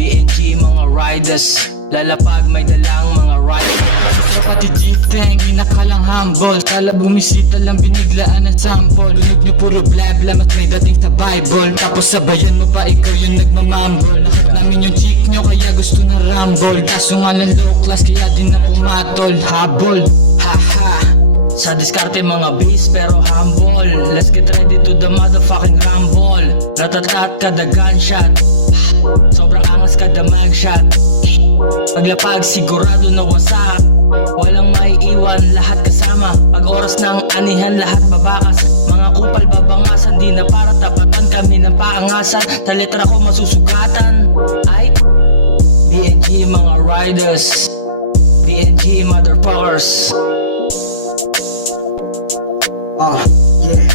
BNG mga riders, lalapag may dalang mga riders. Pati G-Tang, inakalang humble. Kala bumisita lang biniglaan at sample. Lunog nyo puro blabla at may dating sa Bible. Tapos sabayan mo pa ikaw yung nagmamambol. Nakit namin yung chick nyo kaya gusto na rumble. Kaso nga lang low class kaya din na pumatol. Habol, haha. Sa diskarte mga beast pero humble. Let's get ready to the motherfucking rumble. Ratatat kada gunshot, sobrang angas kada magshot. Paglapag sigurado na wasak, walang maiiwan, lahat kasama. Pag oras ng anihan lahat babakas. Mga kupal babangasan, di na para tapatan kami ng paangasan. Talitra ko masusugatan. Ay, BNG mga riders, BNG motherfuckers. Yeah.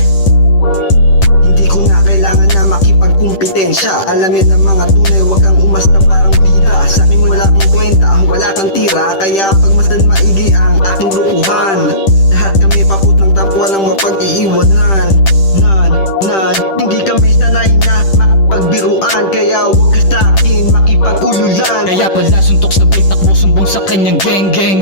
Hindi ko na kailangan na makipagkumpetensya. Alamin ng mga tunay, wag kang umasta parang bida. Sa akin wala kang kwenta, wala kang tira. Kaya pagmasdan maigi ang aking grupuhan. Lahat kami paputang tap, walang mapag-iiwanan. Hindi kami sanay na makapagbiruan. Kaya wag ka sa akin makipag-ululan. Kaya pala suntok sa beat, takbo sumbong sa kanyang geng geng.